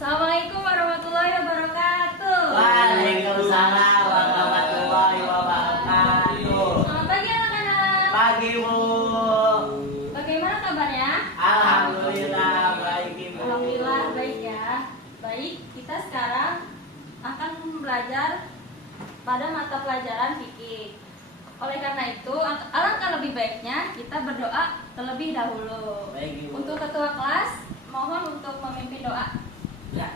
Assalamualaikum warahmatullahi wabarakatuh. Waalaikumsalam warahmatullahi wabarakatuh. Selamat pagi anak-anak. Pagi Bu. Bagaimana kabarnya? Alhamdulillah baik Ibu. Alhamdulillah baik ya. Baik, kita sekarang akan belajar pada mata pelajaran fikih. Oleh karena itu, alangkah lebih baiknya kita berdoa terlebih dahulu. Baik Ibu. Untuk ketua kelas, mohon untuk memimpin doa. Ya.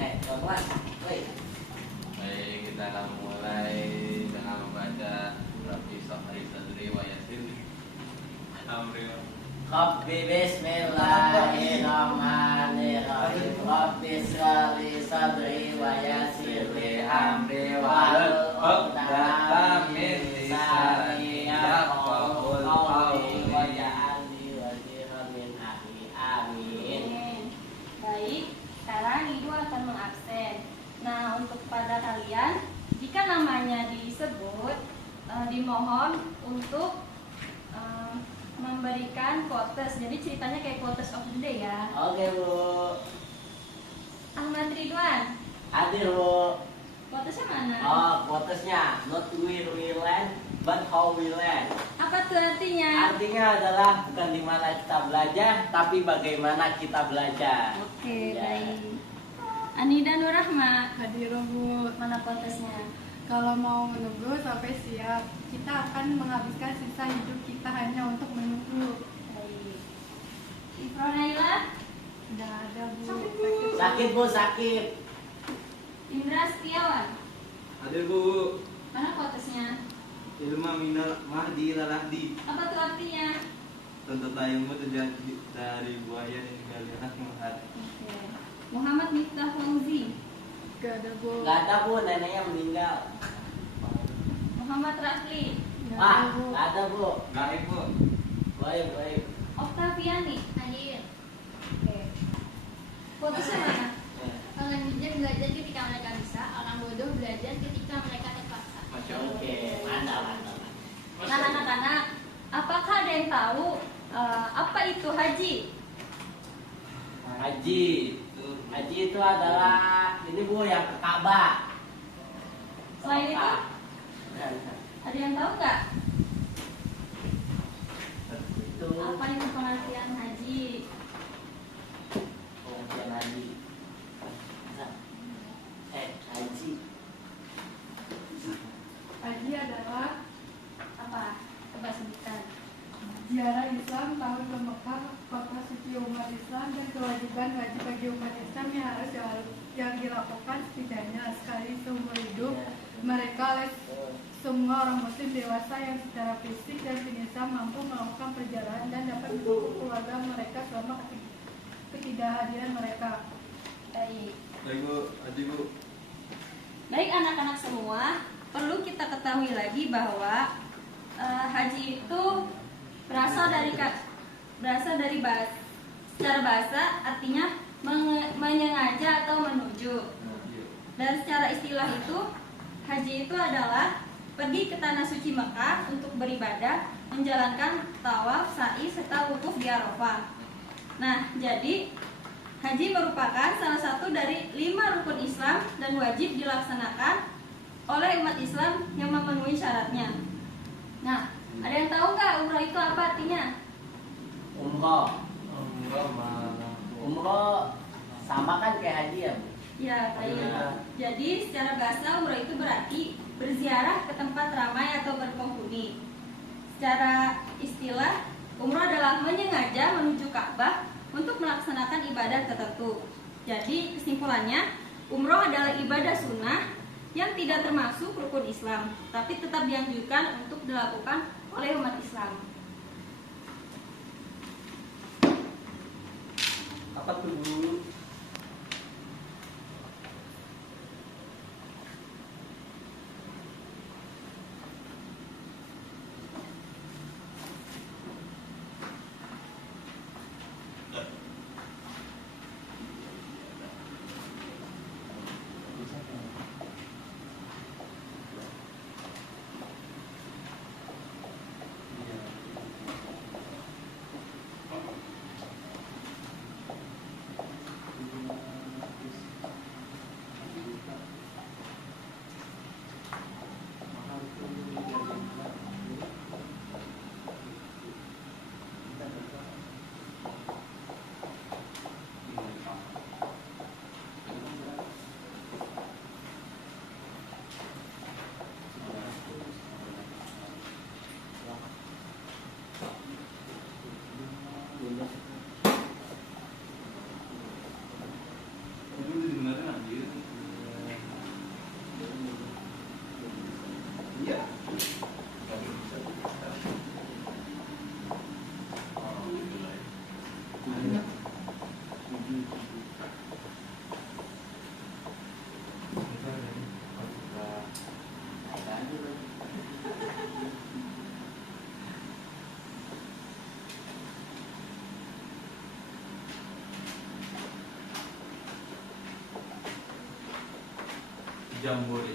Kelas. Baik. Baik, kita akan mulai dengan membaca Rabbi Sahri Sadri wa Yassirli Amri. Rabbi bismillahirrahmanirrahim. Rabbi shrahli sadri wa yassirli amri wahlul 'uqdatam min lisani yafqahu qawli waj'alni waziran min ahli. Amin. Baik, sekarang Ibu akan mengabsen. Nah, untuk pada kalian, jika namanya disebut, dimohon untuk memberikan quotes. Jadi ceritanya kayak quotes of the day ya. Oke Bu. Ahmad Ridwan, Hadir Bu. quotesnya mana? Oh, quotesnya not where we land, but how we land. Apa tuh artinya? Artinya adalah bukan di mana kita belajar, tapi bagaimana kita belajar. Oke, Ya. baik. Anida Nurrahma, Hadir Bu. mana quotesnya? Kalau mau menunggu sampai siap, kita akan menghabiskan sisa hidup kita hanya untuk menunggu. Baik. Ifronaila, Tidak ada Bu. Sakit Bu, sakit. Indra Setiawan, Hadir Bu. mana quotesnya? Ilmu minal mahdi lalahdi. Apa tuh artinya? Tuntut ilmu terjadi dari buaya yang kalian melihat. Oke. Muhammad Miftah Fauzi, Gak ada Bu. Gak ada Bu, neneknya meninggal. Muhammad Rafli, Gak Wah, ada Bu. gak ada Bu. Gaib Bu. Baik, baik. Oktaviani, hadir. Oke. Quotesnya mana? Orang bijak belajar ketika mereka bisa, orang bodoh belajar ketika mereka terpaksa. Masya Allah. Oke, mantap, mantap. Nah, anak-anak, apakah ada yang tahu apa itu haji? Haji. Haji itu adalah ini Bu yang ke Ka'bah. Selain itu, Nah, ada yang tahu nggak? itu Apa itu pengertian haji? pengertian haji. Haji. Haji adalah Apa? Coba sebutkan. ziarah Islam tahun ke Mekah, kota suci umat Islam, dan kewajiban wajib bagi umat Islam yang dilakukan setidaknya sekali seumur hidup mereka oleh semua orang muslim dewasa yang secara fisik dan finansial mampu melakukan perjalanan dan dapat mendukung keluarga mereka selama ketidakhadiran mereka. Baik. Baik Bu, Haji Bu. Baik anak-anak semua, perlu kita ketahui lagi bahwa haji itu berasal dari secara bahasa artinya menyengaja atau menuju. Dan secara istilah itu haji itu adalah pergi ke tanah suci Mekah untuk beribadah, menjalankan tawaf, sa'i serta wukuf di Arafah. Nah, jadi haji merupakan salah satu dari 5 rukun Islam dan wajib dilaksanakan oleh umat Islam yang memenuhi syaratnya. Nah, ada yang tahu nggak umroh itu apa artinya? Umroh. Umroh mana? Umroh sama kan kayak haji ya Bu? Ya, baik. Ya. Jadi secara bahasa umroh itu berarti berziarah ke tempat ramai atau berpenghuni. Secara istilah, umroh adalah menyengaja menuju Ka'bah untuk melaksanakan ibadah tertentu. Jadi kesimpulannya, umroh adalah ibadah sunnah yang tidak termasuk rukun Islam, tapi tetap dianjurkan untuk dilakukan oleh umat Islam. Apa tuh Bu? Oh, gitu lah ya. Jambore.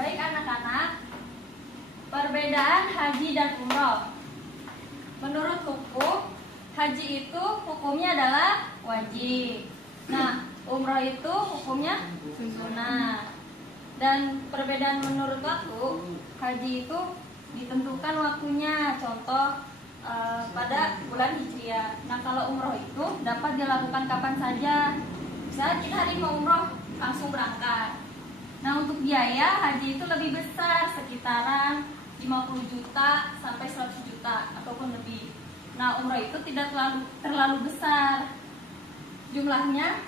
Baik anak-anak, perbedaan haji dan umroh. Menurut hukum, haji itu hukumnya adalah wajib. Nah, umroh itu hukumnya sunnah. Dan perbedaan menurut waktu, haji itu ditentukan waktunya. Contoh pada bulan Hijriah. Nah, kalau umroh itu dapat dilakukan kapan saja. Misalnya kita hari mau umroh, langsung berangkat. Nah, untuk biaya haji itu lebih besar, sekitaran 50 juta sampai 100 juta ataupun lebih. Nah, umroh itu tidak terlalu besar. Jumlahnya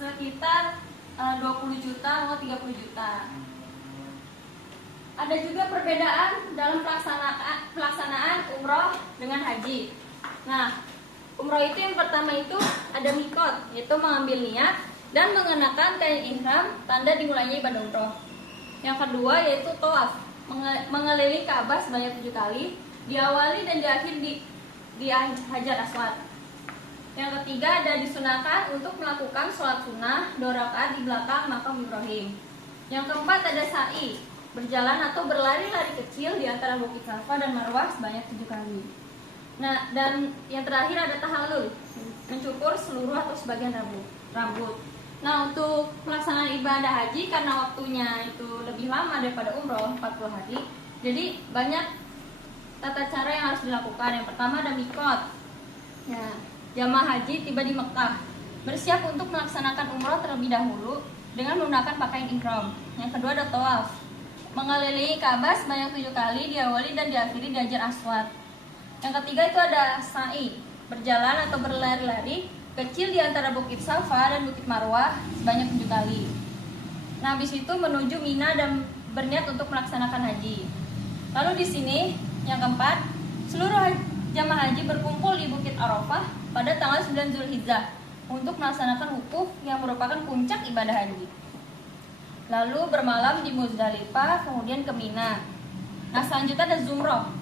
sekitar 20 juta atau 30 juta. Ada juga perbedaan dalam pelaksanaan umroh dengan haji. Nah, umroh itu yang pertama itu ada mikot, yaitu mengambil niat dan mengenakan kain ihram tanda dimulainya ibadah umroh. Yang kedua yaitu tawaf, mengelilingi Ka'bah sebanyak 7 kali, diawali dan diakhiri di Hajar Aswad. Yang ketiga ada disunahkan untuk melakukan sholat sunnah 2 rakaat di belakang makam Ibrahim. Yang keempat ada sa'i, berjalan atau berlari-lari kecil di antara Bukit Safa dan Marwah sebanyak 7 kali. Nah, dan yang terakhir ada tahallul, mencukur seluruh atau sebagian rambut. Nah, untuk pelaksanaan ibadah haji karena waktunya itu lebih lama daripada umroh 40 hari, jadi banyak tata cara yang harus dilakukan. Yang pertama ada mikot. Ya, jamaah haji tiba di Mekah, bersiap untuk melaksanakan umroh terlebih dahulu dengan menggunakan pakaian ihram. Yang kedua ada tawaf, mengelilingi Ka'bah sebanyak 7 kali, diawali dan diakhiri di Hajar Aswad. Yang ketiga itu ada sa'i, berjalan atau berlari-lari kecil di antara Bukit Safa dan Bukit Marwah sebanyak 7 kali. Nah, habis itu menuju Mina dan berniat untuk melaksanakan haji. Lalu di sini yang keempat, seluruh jamaah haji berkumpul di Bukit Arafah pada tanggal 9 Zulhijjah untuk melaksanakan wukuf yang merupakan puncak ibadah haji. Lalu bermalam di Muzdalifah, kemudian ke Mina. Nah, selanjutnya ada zumroh.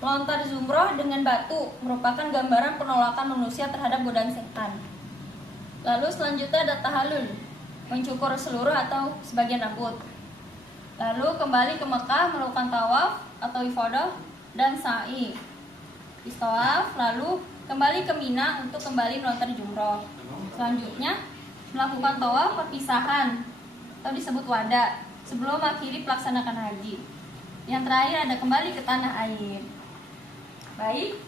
Melontar zumroh dengan batu merupakan gambaran penolakan manusia terhadap godaan setan. Lalu selanjutnya ada tahallul, mencukur seluruh atau sebagian rambut. Lalu kembali ke Mekah melakukan tawaf atau ifadah dan sa'i. Istawaf, lalu kembali ke Mina untuk kembali melontar jumroh. Selanjutnya melakukan tawaf perpisahan atau disebut wada sebelum akhiri pelaksanakan haji. Yang terakhir ada kembali ke tanah air. Baik,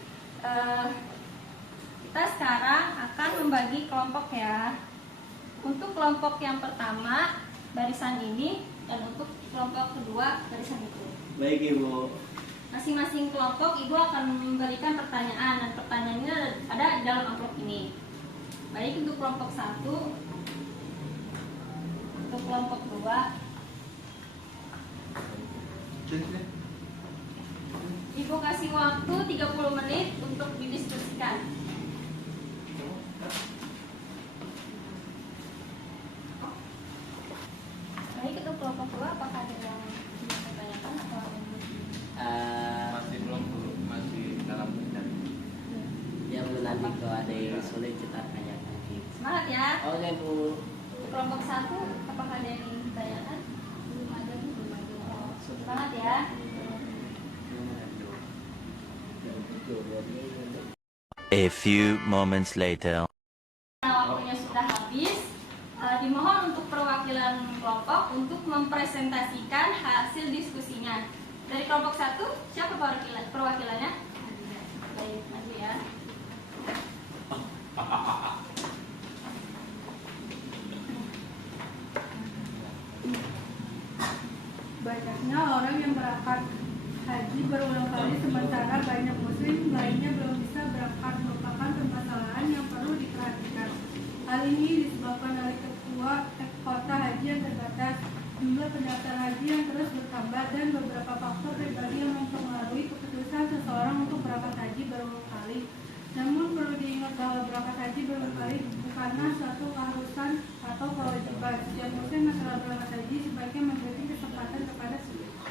kita sekarang akan membagi kelompok ya. Untuk kelompok yang pertama barisan ini, dan untuk kelompok kedua barisan itu. Baik Ibu. Masing-masing kelompok Ibu akan memberikan pertanyaan, dan pertanyaannya ada di dalam amplop ini. Baik, untuk kelompok 1, untuk kelompok 2, Ibu kasih waktu 30 menit untuk didiskusikan. Baik, untuk kelompok 2, apakah ada yang ingin ditanyakan atau ada yang Masih belum, masih dalam pencarian. Ya Bu, nanti kalau ada yang sulit kita tanyakan. semangat ya? Oke Bu. kelompok 1, apakah ada yang ingin ditanyakan? Belum ada, belum ada. Semangat ya. A few moments later. Nah, waktunya sudah habis. Dimohon untuk perwakilan kelompok untuk mempresentasikan hasil diskusinya. Dari kelompok 1, siapa perwakilannya? Baik, maju ya. Banyaknya orang yang berangkat haji berulang kali sementara banyak muslim lainnya belum bisa berangkat merupakan permasalahan yang perlu diperhatikan. Hal ini disebabkan oleh kota haji yang terbatas, jumlah pendaftar haji yang terus bertambah, dan beberapa faktor pribadi yang mempengaruhi keputusan seseorang untuk berangkat haji berulang kali. Namun perlu diingat bahwa berangkat haji berulang kali bukanlah suatu keharusan atau kewajiban. Setiap muslim yang telah berangkat haji sebaiknya memberikan kesempatan kepada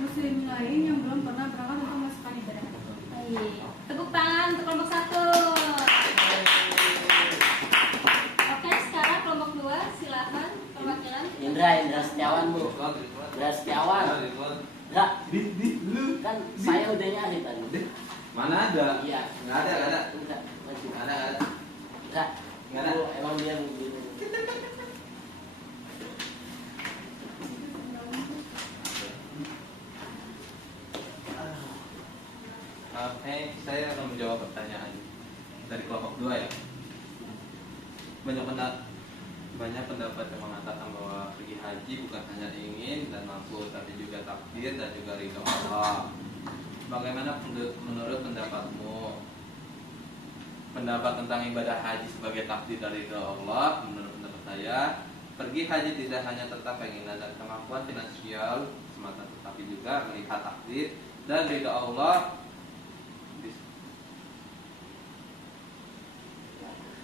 muslim lain yang belum pernah berangkat untuk melakukan ibadah. Baik. Tepuk tangan untuk kelompok 1. Oke, sekarang kelompok 2, silakan perwakilan. Indra Setiawan Bu. Indra Setiawan. Enggak, kan saya udah nyari tadi. Mana ada? Iya. Nggak ada. Enggak, maju. Ada. Enggak. Nggak ada. Bu, emang dia begini. Saya akan menjawab pertanyaan dari kelompok 2 ya. Banyak pendapat yang mengatakan bahwa pergi haji bukan hanya ingin dan mampu, tapi juga takdir dan juga ridho Allah. Bagaimana menurut pendapatmu? Pendapat tentang ibadah haji sebagai takdir dari ridho Allah, menurut pendapat saya, pergi haji tidak hanya tentang keinginan dan kemampuan finansial semata, tetapi juga melihat takdir dan ridho Allah.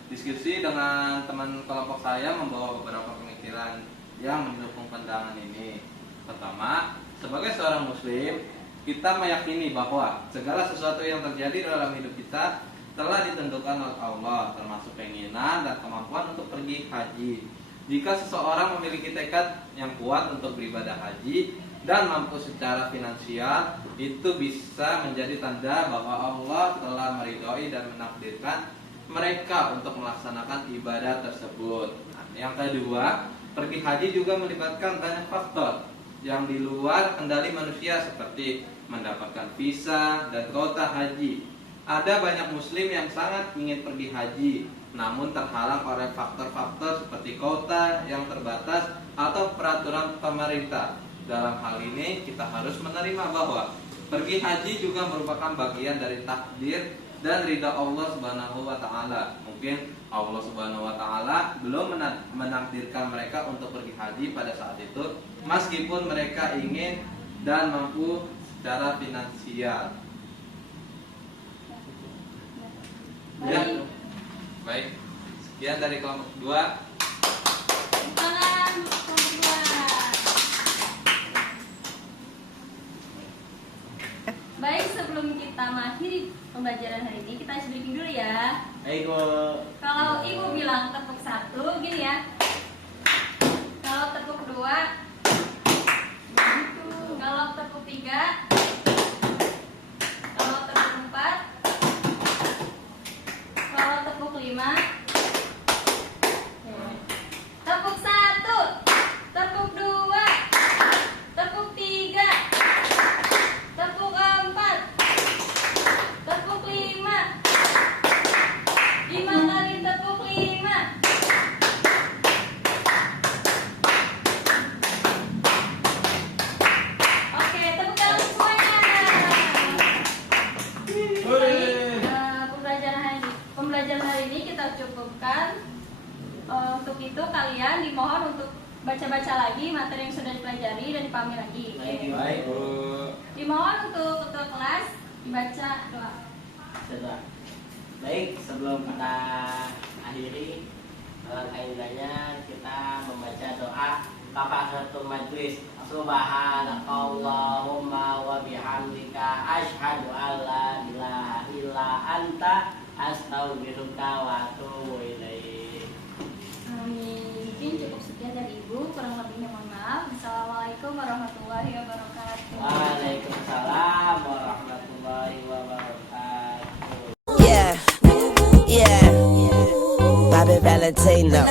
Diskusi dengan teman kelompok saya membawa beberapa pemikiran yang mendukung pandangan ini. Pertama, sebagai seorang muslim, kita meyakini bahwa segala sesuatu yang terjadi dalam hidup kita telah ditentukan oleh Allah, termasuk keinginan dan kemampuan untuk pergi haji. Jika seseorang memiliki tekad yang kuat untuk beribadah haji dan mampu secara finansial, itu bisa menjadi tanda bahwa Allah telah meridhoi dan menakdirkan mereka untuk melaksanakan ibadah tersebut. Nah, yang kedua, pergi haji juga melibatkan banyak faktor yang di luar kendali manusia seperti mendapatkan visa dan kuota haji. Ada banyak muslim yang sangat ingin pergi haji, namun terhalang oleh faktor-faktor seperti kuota yang terbatas atau peraturan pemerintah. Dalam hal ini kita harus menerima bahwa pergi haji juga merupakan bagian dari takdir dan ridha Allah Subhanahu wa taala. Mungkin Allah Subhanahu wa taala belum menakdirkan mereka untuk pergi haji pada saat itu, meskipun mereka ingin dan mampu secara finansial. Ya. Baik. Sekian dari kelompok 2. Tangan kelompok 2. Baik, sebelum kita mengakhiri pembelajaran hari ini, kita isi briefing dulu ya. Ayo. Kalau ibu bilang tepuk 1, gini ya. Kalau tepuk 2, kalau tepuk 3, kalau tepuk 4, kalau tepuk 5, tepuk 1, tepuk 2, tepuk 3, tepuk 4, tepuk 5, 5 kali tepuk 5. Oke, tepuk tangan semuanya. Baik, pembelajaran hari ini kita cukupkan. Untuk itu kalian dimohon untuk baca-baca lagi materi yang sudah dipelajari dan dipahami lagi. Oke. Baik. Dimohon untuk ketua kelas dibaca doa. Sudah. Baik, sebelum kita akhiri, alangkah indahnya kita membaca doa kafaratul majlis. Subhanakallahumma wa bihamdika asyhadu an la ilaha illa anta astaghfiruka wa atubu ilaik. Amin. Mungkin cukup sekian dari Ibu, kurang lebihnya mohon maaf. Assalamualaikum warahmatullahi wabarakatuh. Waalaikumsalam warahmatullahi wabarakatuh. Yeah, yeah. Bobby Valentino.